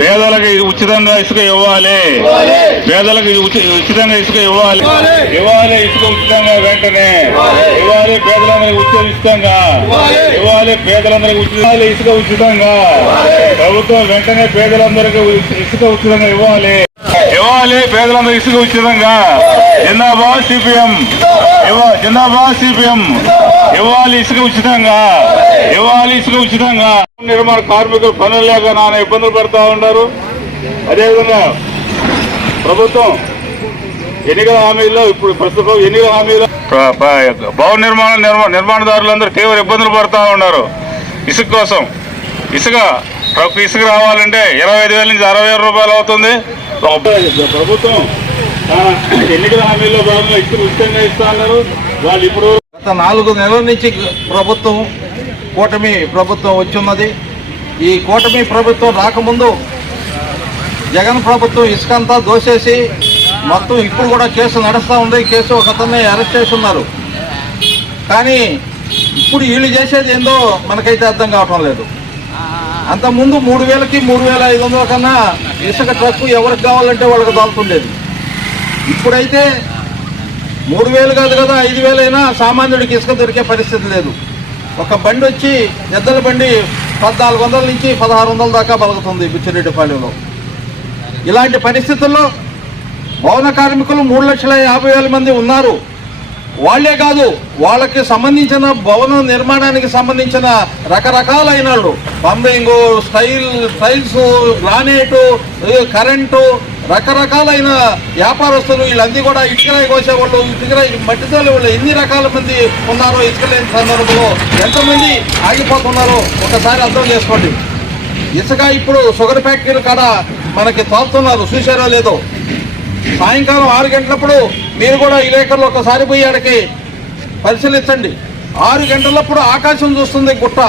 పేదలకు ఉచితంగా ఇసుక ఇవ్వాలి, పేదలకు ఉచితంగా ఇసుక ఇవ్వాలి, ఇసుక ఉచితంగా వెంటనే ఇవ్వాలి, పేదలందరికీ ఉచితంగా ఇవ్వాలి, పేదలందరికీ ఇసుక ఉచితంగా ప్రభుత్వం వెంటనే పేదలందరికీ ఇసుక ఉచితంగా ఇవ్వాలి, పేదలందరూ ఇసుక ఉచితంగా. జిందాబాద్ సిపిఎం, జిందాబాద్ సిపిఎం. ఇవ్వాలి ఇసుక ఉచితంగా, ఇసుక ఉచితంగా. నిర్మాణ కార్మికులు పనులు లేక నానా ఇబ్బందులు పడుతూ ఉన్నారు. అదేవిధంగా ప్రభుత్వం ఎన్నికల హామీల్లో ఇప్పుడు ప్రస్తుతం ఎన్నికల హామీలో భవన నిర్మాణదారులందరూ తీవ్ర ఇబ్బందులు పడుతూ ఉన్నారు. ఇసుక కోసం ఇసుక రావాలంటే 25,000 నుంచి 60,000 రూపాయలు అవుతుంది. ప్రభుత్వం ఎన్నికల హామీల్లో భాగంగా ఇసుక ఉచితంగా ఇస్తా ఉన్నారు. వాళ్ళు ఇప్పుడు గత 4 నెలల నుంచి కూటమి ప్రభుత్వం వచ్చున్నది. ఈ కూటమి ప్రభుత్వం రాకముందు జగన్ ప్రభుత్వం ఇసుక అంతా దోసేసి మొత్తం ఇప్పుడు కూడా కేసు నడుస్తూ ఉంది. కేసు ఒక అతన్ని అరెస్ట్ చేసి ఉన్నారు. కానీ ఇప్పుడు వీళ్ళు చేసేది ఏందో మనకైతే అర్థం కావటం లేదు. అంతకుముందు 3,000కి 3,500 కన్నా ఇసుక ట్రక్కు ఎవరికి కావాలంటే వాళ్ళకి దొరుకుతుండేది. ఇప్పుడైతే 3,000 కాదు కదా, 5,000 అయినా సామాన్యుడికి ఇసుక దొరికే పరిస్థితి లేదు. ఒక బండి వచ్చి ఎద్దల బండి 1,400 నుంచి 1,600 దాకా బలుగుతుంది బుచ్చిరెడ్డిపాలెంలో. ఇలాంటి పరిస్థితుల్లో భవన కార్మికులు 3,50,000 మంది ఉన్నారు. వాళ్లే కాదు, వాళ్ళకి సంబంధించిన భవన నిర్మాణానికి సంబంధించిన రకరకాలైన పంబింగ్, టైల్స్, గ్రానైటు, కరెంటు, రకరకాలైన వ్యాపారస్తులు వీళ్ళందరూ కూడా ఇటుకరాయి కోసేవాళ్ళు, మట్టితోలు వాళ్ళు ఎన్ని రకాల మంది ఉన్నారో ఇసుక లేని సందర్భంలో ఎంతమంది ఆగిపోతున్నారో ఒకసారి అర్థం చేసుకోండి. ఇసుక ఇప్పుడు షుగర్ ఫ్యాక్టరీలు కాడ మనకి తోలుతున్నారు, చూసారో లేదో. సాయంకాలం 6 గంటలప్పుడు మీరు కూడా విలేకరులు ఒకసారి పోయి ఆడికి పరిశీలించండి. 6 గంటలప్పుడు ఆకాశం చూస్తుంది గుట్ట,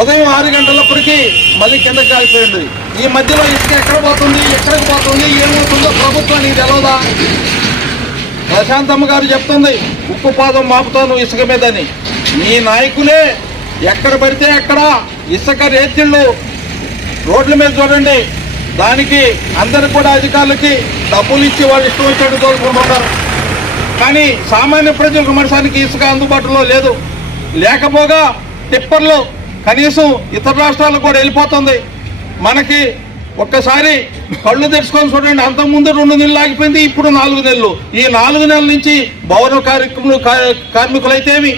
ఉదయం 6 గంటలప్పటికీ మళ్ళీ కిందకి కాలిపోయింది. ఈ మధ్యలో ఇసుక ఎక్కడ పోతుంది, ఎక్కడికి పోతుంది, ఏమవుతుందో ప్రభుత్వానికి తెలవదా? ప్రశాంతమ్మ గారు చెప్తుంది ఉప్పు పాదం మాపుతాను ఇసుక మీదని. మీ నాయకులే ఎక్కడ పడితే అక్కడ ఇసుక రేతిళ్ళు రోడ్ల మీద చూడండి. దానికి అందరికి కూడా అధికారులకి డబ్బులు ఇచ్చి వాళ్ళు ఇష్టం వచ్చేట్టు తోలుకుంటున్నారు. కానీ సామాన్య ప్రజలకు మనసానికి ఇసుక అందుబాటులో లేదు. లేకపోగా టిప్పర్లు కనీసం ఇతర రాష్ట్రాలకు కూడా వెళ్ళిపోతుంది. మనకి ఒక్కసారి కళ్ళు తెరుచుకొని చూడండి. అంతకుముందు 2 నెలలు ఆగిపోయింది, ఇప్పుడు 4 నెలలు. ఈ 4 నెలల నుంచి భవన కార్మికులైతేమి,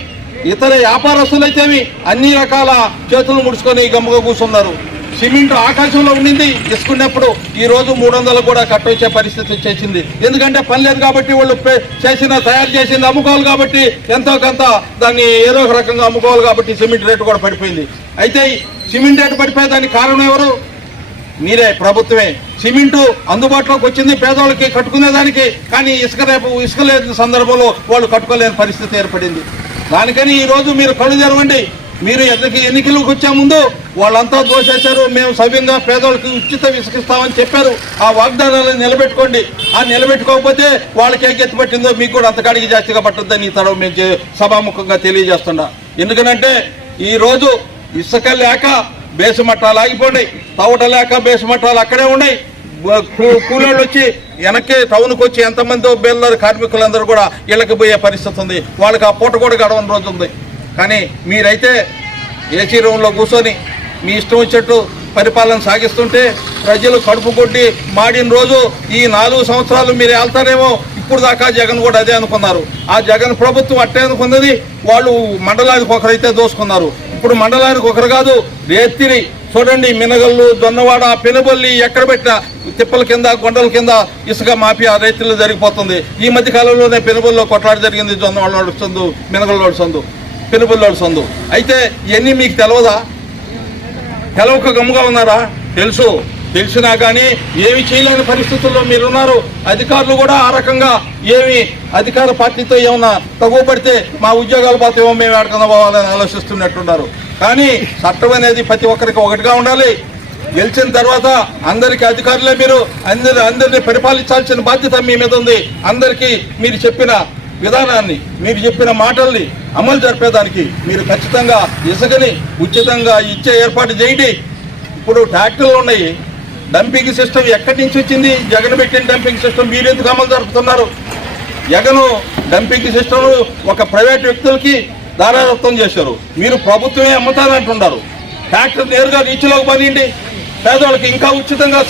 ఇతర వ్యాపారస్తులైతేమి అన్ని రకాల చేతులు ముడుచుకొని గమ్ముగా కూర్చున్నారు. సిమెంట్ ఆకాశంలో ఉండింది ఇసుకున్నప్పుడు, ఈ రోజు 300 కూడా కట్టొచ్చే పరిస్థితి వచ్చేసింది. ఎందుకంటే పని లేదు కాబట్టి, వాళ్ళు తయారు చేసింది అమ్ముకోవాలి కాబట్టి, ఎంతో కొంత దాన్ని ఏదో ఒక రకంగా అమ్ముకోవాలి కాబట్టి సిమెంట్ రేటు కూడా పడిపోయింది. అయితే సిమెంట్ రేటు పడిపోయేదానికి కారణం ఎవరు? మీరే, ప్రభుత్వమే. సిమెంటు అందుబాటులోకి వచ్చింది పేదవాళ్ళకి కట్టుకునేదానికి, కానీ ఇసుక లేని సందర్భంలో వాళ్ళు కట్టుకోలేని పరిస్థితి ఏర్పడింది. దానికని ఈరోజు మీరు కళ్ళు తెరవండి. మీరు ఎన్నికలకు వచ్చే ముందు వాళ్ళంతా దోషేశారు, మేము సవ్యంగా పేదవాళ్ళకి ఉచిత ఇసుకిస్తామని చెప్పారు. ఆ వాగ్దానాలను నిలబెట్టుకోండి. ఆ నిలబెట్టుకోకపోతే వాళ్ళకి ఎగ్గెత్తి పట్టిందో మీకు కూడా అంతకాడికి జాస్తిగా పట్టద్దని తడవ మేము సభాముఖంగా తెలియజేస్తున్నా. ఎందుకనంటే ఈరోజు ఇసుక లేక బేసుమట్టాలు ఆగిపోయినాయి, తవట లేక బేసుమట్టాలు అక్కడే ఉన్నాయి. కూలోళ్ళు వచ్చి వెనక్కి టౌన్కి వచ్చి ఎంతమందో బేళ్ళ కార్మికులందరూ కూడా ఇళ్ళకి పోయే పరిస్థితి ఉంది. వాళ్ళకి ఆ పూట కూడా గడవని రోజు ఉంది. కానీ మీరైతే ఏసీ రూమ్లో కూర్చొని మీ ఇష్టం వచ్చేట్టు పరిపాలన సాగిస్తుంటే ప్రజలు కడుపు కొట్టి మాడిన రోజు ఈ 4 సంవత్సరాలు మీరు వెళ్తారేమో. ఇప్పుడు దాకా జగన్ కూడా అదే అనుకున్నారు. ఆ జగన్ ప్రభుత్వం అట్టే అనుకున్నది. వాళ్ళు మండలానికి ఒకరైతే దోసుకున్నారు. ఇప్పుడు మండలానికి ఒకరు కాదు, రేతిరి చూడండి, మినగల్లు, దొన్నవాడ, పెనుబల్లి, ఎక్కడ పెట్టినా తిప్పల కింద, కొండల కింద ఇసుక మాఫియా రైతులు జరిగిపోతుంది. ఈ మధ్య కాలంలోనే పెనుబల్లో కొట్లాట జరిగింది. దొన్నవాడ సందు, మినగల్లోడు సందు, పెనుబల్లోడు సందు. అయితే ఇవన్నీ మీకు తెలవదా? తెలవక గమ్ముగా ఉన్నారా? తెలిసినా కానీ ఏమి చేయలేని పరిస్థితుల్లో మీరున్నారు. అధికారులు కూడా ఆ రకంగా ఏమి అధికార పార్టీతో ఏమన్నా తగువ పడితే మా ఉద్యోగాలు పోతేమో మేము ఎక్కడికన్నా పోవాలని ఆలోచిస్తున్నట్టున్నారు. కానీ చట్టం అనేది ప్రతి ఒక్కరికి ఒకటిగా ఉండాలి. గెలిచిన తర్వాత అందరికీ అధికారులే. మీరు అందరినీ పరిపాలించాల్సిన బాధ్యత మీ మీద ఉంది. అందరికీ మీరు చెప్పిన విధానాన్ని, మీరు చెప్పిన మాటల్ని అమలు జరిపేదానికి మీరు ఖచ్చితంగా ఇసుకని ఉచితంగా ఇచ్చే ఏర్పాటు చేయండి. ఇప్పుడు ట్రాక్టర్లు ఉన్నాయి, డంపింగ్ సిస్టమ్ ఎక్కడి నుంచి వచ్చింది? జగన్ పెట్టిన డంపింగ్ సిస్టమ్ మీరు ఎందుకు అమలు జరుపుతున్నారు? జగన్ డంపింగ్ సిస్టమ్ ఒక ప్రైవేట్ వ్యక్తులకి దారాదత్తం చేశారు. మీరు ప్రభుత్వమే అమ్ముతారంటున్నారు. ట్రాక్టర్ నేరుగా రీచ్లోకి పనిండి, పేదవాళ్ళకి ఇంకా ఉచితంగా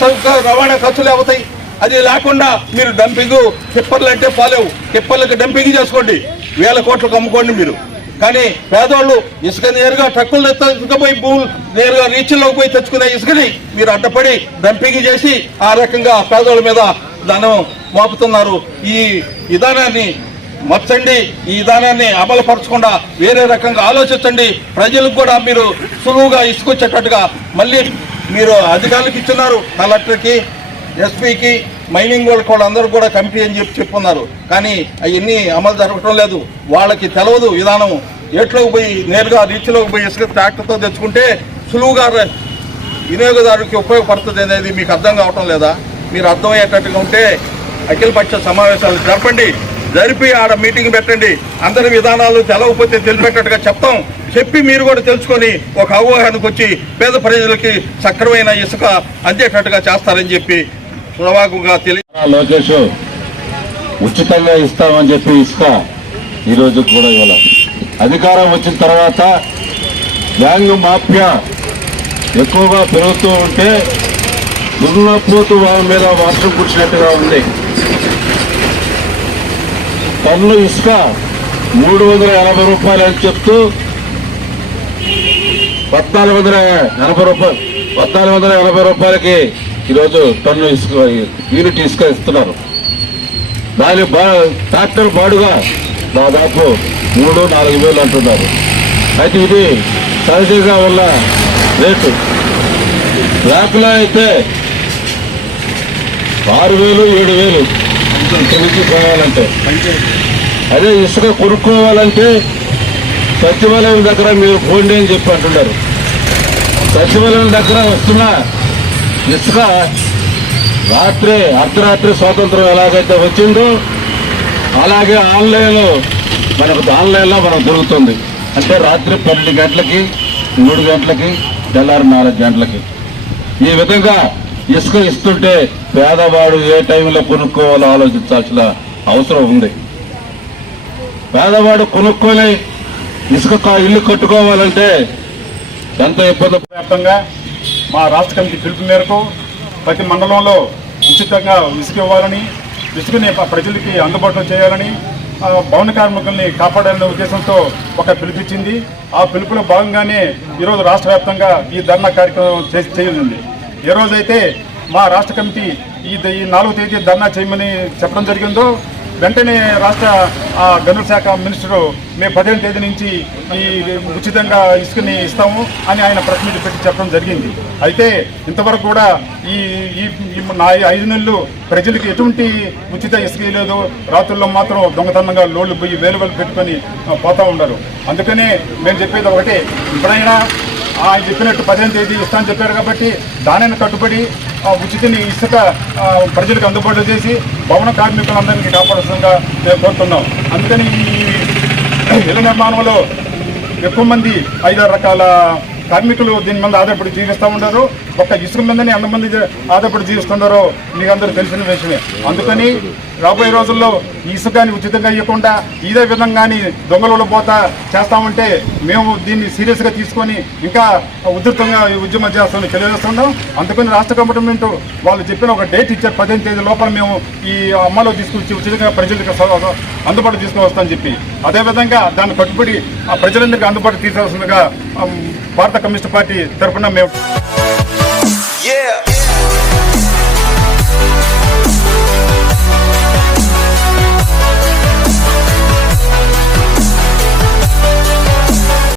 రవాణా ఖర్చులు అవుతాయి. అది లేకుండా మీరు డంపింగ్ టిప్పర్లు అంటే పోలేవు, టిప్పర్లకు డంపింగ్ చేసుకోండి, 1000 కోట్లకు అమ్ముకోండి మీరు. కానీ పేదవాళ్ళు ఇసుక నేరుగా ట్రక్కులు ఎత్తుకుపోయి భూములు నేరుగా రీచ్లోకి పోయి తెచ్చుకునే ఇసుకని మీరు అడ్డపడి డంపింగ్ చేసి ఆ రకంగా పేదవాళ్ళ మీద ధనం మోపుతున్నారు. ఈ విధానాన్ని మర్చండి, ఈ విధానాన్ని అమలుపరచకుండా వేరే రకంగా ఆలోచించండి. ప్రజలకు కూడా మీరు సులువుగా ఇసుకొచ్చేటట్టుగా మళ్ళీ మీరు అధికారులకు ఇచ్చున్నారు, కలెక్టర్కి, ఎస్పీకి, మైనింగ్ వాళ్ళకి కూడా అందరూ కూడా కమిటీ అని చెప్పున్నారు. కానీ అవన్నీ అమలు జరగటం లేదు. వాళ్ళకి తెలవదు విధానం. ఏట్లోకి పోయి నేరుగా రీచ్లోకి పోయి ఇసుక ట్రాక్టర్తో తెచ్చుకుంటే సులువుగా వినియోగదారుడికి ఉపయోగపడుతుంది అనేది మీకు అర్థం కావటం లేదా? మీరు అర్థమయ్యేటట్టుగా ఉంటే అఖిలపక్ష సమావేశాలు జరిపి ఆడ మీటింగ్ పెట్టండి. అందరి విధానాలు తెలవకపోతే తెలిపేటట్టుగా చెప్తాం. చెప్పి మీరు కూడా తెలుసుకొని ఒక అవగాహనకు వచ్చి పేద ప్రజలకి సక్రమైన ఇసుక అందేటట్టుగా చేస్తారని చెప్పి స్వాభావికంగా లోకేష్ ఉచితంగా ఇస్తామని చెప్పి ఇసుక ఈరోజు కూడా ఇవ్వాలి. అధికారం వచ్చిన తర్వాత గ్యాంగ్ మాఫియా ఎక్కువగా పెరుగుతూ ఉంటే దున్నపోతు వాళ్ళ మీద వర్షం కురిసినట్టుగా ఉంది. టన్ను ఇసుక 380 రూపాయలు అని చెప్తూ 1480 రూపాయలకి ఈరోజు టన్ను ఇసుక యూనిట్ ఇసుక ఇస్తున్నారు. దాని ట్రాక్టర్ బాడుగా దాదాపు 3-4 వేలు అంటున్నారు. అయితే ఇది సహజంగా వల్ల రేటు ర్యాక్లో అయితే 6,000-7,000 నుంచి పోవాలంటే. అదే ఇసుక కొనుక్కోవాలంటే సచివాలయం దగ్గర మీరు పోండి అని చెప్పి అంటున్నారు. సచివాలయం దగ్గర వస్తున్న ఇసుక అర్ధరాత్రి స్వాతంత్రం ఎలాగైతే వచ్చిందో అలాగే ఆన్లైన్లో మనకు దొరుకుతుంది. అంటే రాత్రి 12 గంటలకి, 3 గంటలకి, తెల్లారి 4 గంటలకి ఈ విధంగా ఇసుక ఇస్తుంటే పేదవాడు ఏ టైంలో కొనుక్కోవాలో ఆలోచించాల్సిన అవసరం ఉంది. పేదవాడు కొనుక్కొని ఇసుక ఇల్లు కట్టుకోవాలంటే ఎంత ఇబ్బంది. వ్యాప్తంగా మా రాష్ట్ర కమిటీ పిలుపు మేరకు ప్రతి మండలంలో ఉచితంగా ఇసుక ఇవ్వాలని, ఇసుకని ప్రజలకి అందుబాటులో చేయాలని, భవన కార్మికుల్ని కాపాడాలనే ఉద్దేశంతో ఒక పిలుపిచ్చింది. ఆ పిలుపులో భాగంగానే ఈరోజు రాష్ట్ర వ్యాప్తంగా ఈ ధర్నా కార్యక్రమం చేయనుంది. ఏ రోజైతే మా రాష్ట్ర కమిటీ ఈ 4వ తేదీ ధర్నా చేయమని చెప్పడం జరిగిందో వెంటనే రాష్ట్ర గనుల శాఖ మినిస్టరు మే 15వ తేదీ నుంచి ఈ ఉచితంగా ఇసుకని ఇస్తాము అని ఆయన ప్రెస్ మీట్ పెట్టి చెప్పడం జరిగింది. అయితే ఇంతవరకు కూడా ఈ 5 నెలలు ప్రజలకు ఎటువంటి ఉచిత ఇసుక లేదు. రాత్రుల్లో మాత్రం దొంగతనంగా లోడ్లు పోయి వేలు పెట్టుకొని పోతూ ఉండరు. అందుకనే మేము చెప్పేది ఒకటే, ఇప్పుడైనా ఆయన చెప్పినట్టు 15వ తేదీ ఇస్తామని చెప్పారు కాబట్టి దానిని కట్టుబడి ఉచితని ఇసుక ప్రజలకు అందుబాటులో చేసి భవన కార్మికులందరినీ కాపాడాల్సిందిగా మేము కోరుతున్నాం. అందుకని ఈ ఇళ్ల నిర్మాణంలో ఎక్కువ మంది 5-6 రకాల కార్మికులు దీని మీద ఆధారపడి జీవిస్తూ ఉన్నారు. ఒక్క ఇసుక మీదనే ఎంతమంది ఆధారపడి జీవిస్తున్నారో మీకు అందరూ తెలిసిన విషయమే. అందుకని రాబోయే రోజుల్లో ఈ ఇసుకని ఉచితంగా ఇవ్వకుండా ఇదే విధంగాని దొంగలలో పోతా చేస్తామంటే మేము దీన్ని సీరియస్గా తీసుకొని ఇంకా ఉధృతంగా ఉద్యమం చేస్తామని తెలియజేస్తున్నాం. అందుకని రాష్ట్ర గవర్నమెంట్ వాళ్ళు చెప్పిన ఒక డేట్ ఇచ్చారు, 15వ తేదీ లోపల మేము ఈ అమలు తీసుకొచ్చి ఉచితంగా ప్రజలకు అందుబాటు తీసుకువస్తామని చెప్పి, అదేవిధంగా దాన్ని కట్టుబడి ఆ ప్రజలందరికీ అందుబాటు తీసుకోవాల్సిందిగా భారత కమ్యూనిస్ట్ పార్టీ తరఫున మేము